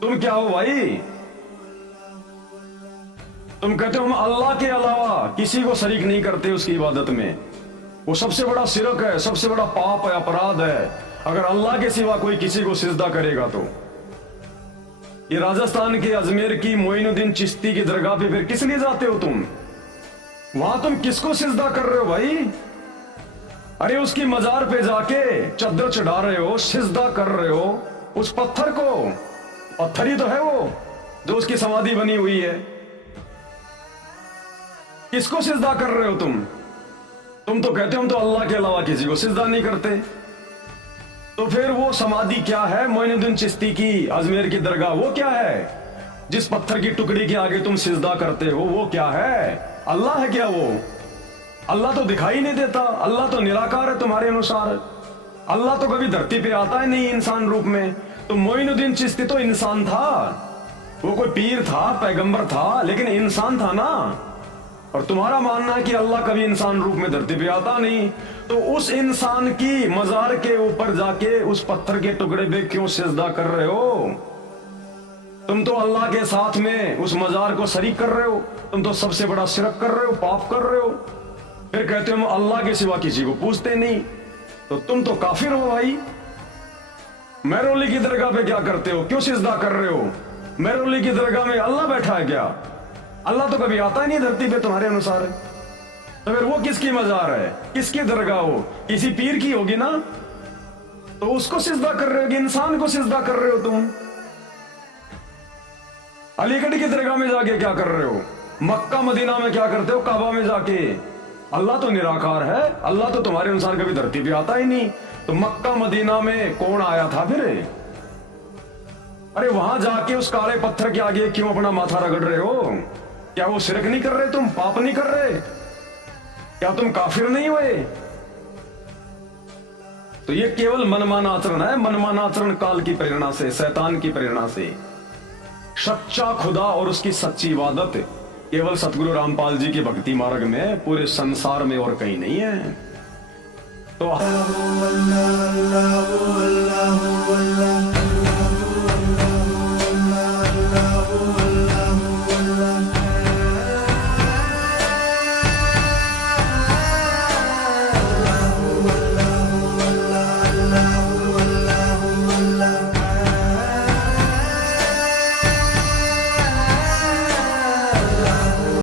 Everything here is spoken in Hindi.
तुम क्या हो भाई? तुम कहते हो हम अल्लाह के अलावा किसी को शरीक नहीं करते उसकी इबादत में। वो सबसे बड़ा शिरक है, सबसे बड़ा पाप है, अपराध है अगर अल्लाह के सिवा कोई किसी को सिजदा करेगा तो। ये राजस्थान के अजमेर की मोइनुद्दीन चिश्ती की दरगाह पे फिर किस लिए जाते हो तुम? वहां तुम किसको सिजदा कर रहे हो भाई? अरे उसकी मजार पे जाके चद्दर चढ़ा रहे हो, सिजदा कर रहे हो उस पत्थर को। पत्थर ही तो है वो जो उसकी समाधि बनी हुई है। किसको सिजदा कर रहे हो तुम? तुम तो कहते हो हम तो अल्लाह के अलावा किसी को सिजदा नहीं करते। तो फिर वो समाधि क्या है मोइनुद्दीन चिश्ती की अजमेर की दरगाह, वो क्या है? जिस पत्थर की टुकड़ी के आगे तुम सिजदा करते हो वो क्या है? अल्लाह है क्या वो? अल्लाह तो दिखाई नहीं देता, अल्लाह तो निराकार है तुम्हारे अनुसार। अल्लाह तो कभी धरती पे आता है नहीं इंसान रूप में। तो मोइनुद्दीन चिश्ती तो इंसान था, वो कोई पीर था, पैगंबर था, लेकिन इंसान था ना। और तुम्हारा मानना है कि अल्लाह कभी इंसान रूप में धरती पे आता नहीं। तो उस इंसान की मजार के ऊपर जाके उस पत्थर के टुकड़े पे क्यों सिजदा कर रहे हो? तुम तो अल्लाह के साथ में उस मजार को शरीक कर रहे हो। तुम तो सबसे बड़ा शिरक कर रहे हो, पाप कर रहे हो। फिर कहते हो हम अल्लाह के सिवा किसी को पूछते नहीं। तो तुम तो काफिर हो भाई। मेहरौली की दरगाह पे क्या करते हो? क्यों सिजदा कर रहे हो? मेहरौली की दरगाह में अल्लाह बैठा है क्या? अल्लाह तो कभी आता ही नहीं धरती पे तुम्हारे अनुसार। तो फिर वो किसकी मजार है, किसकी दरगाह हो? किसी पीर की होगी ना। तो उसको सिजदा कर रहे हो कि इंसान को सिजदा कर रहे हो तुम? अलीगढ़ की दरगाह में जाके क्या कर रहे हो? मक्का मदीना में क्या करते हो? काबा में जाके। अल्लाह तो निराकार है, अल्लाह तो तुम्हारे अनुसार कभी धरती पे आता ही नहीं। तो मक्का मदीना में कौन आया था फिर? अरे वहां जाके उस काले पत्थर के आगे क्यों अपना माथा रगड़ रहे हो? क्या वो शिरक नहीं कर रहे तुम? पाप नहीं कर रहे? क्या तुम काफिर नहीं हुए? तो ये केवल मनमाना आचरण है, मनमाना आचरण काल की प्रेरणा से, शैतान की प्रेरणा से। सच्चा खुदा और उसकी सच्ची इबादत केवल सतगुरु रामपाल जी के भक्ति मार्ग में, पूरे संसार में और कहीं नहीं है। तो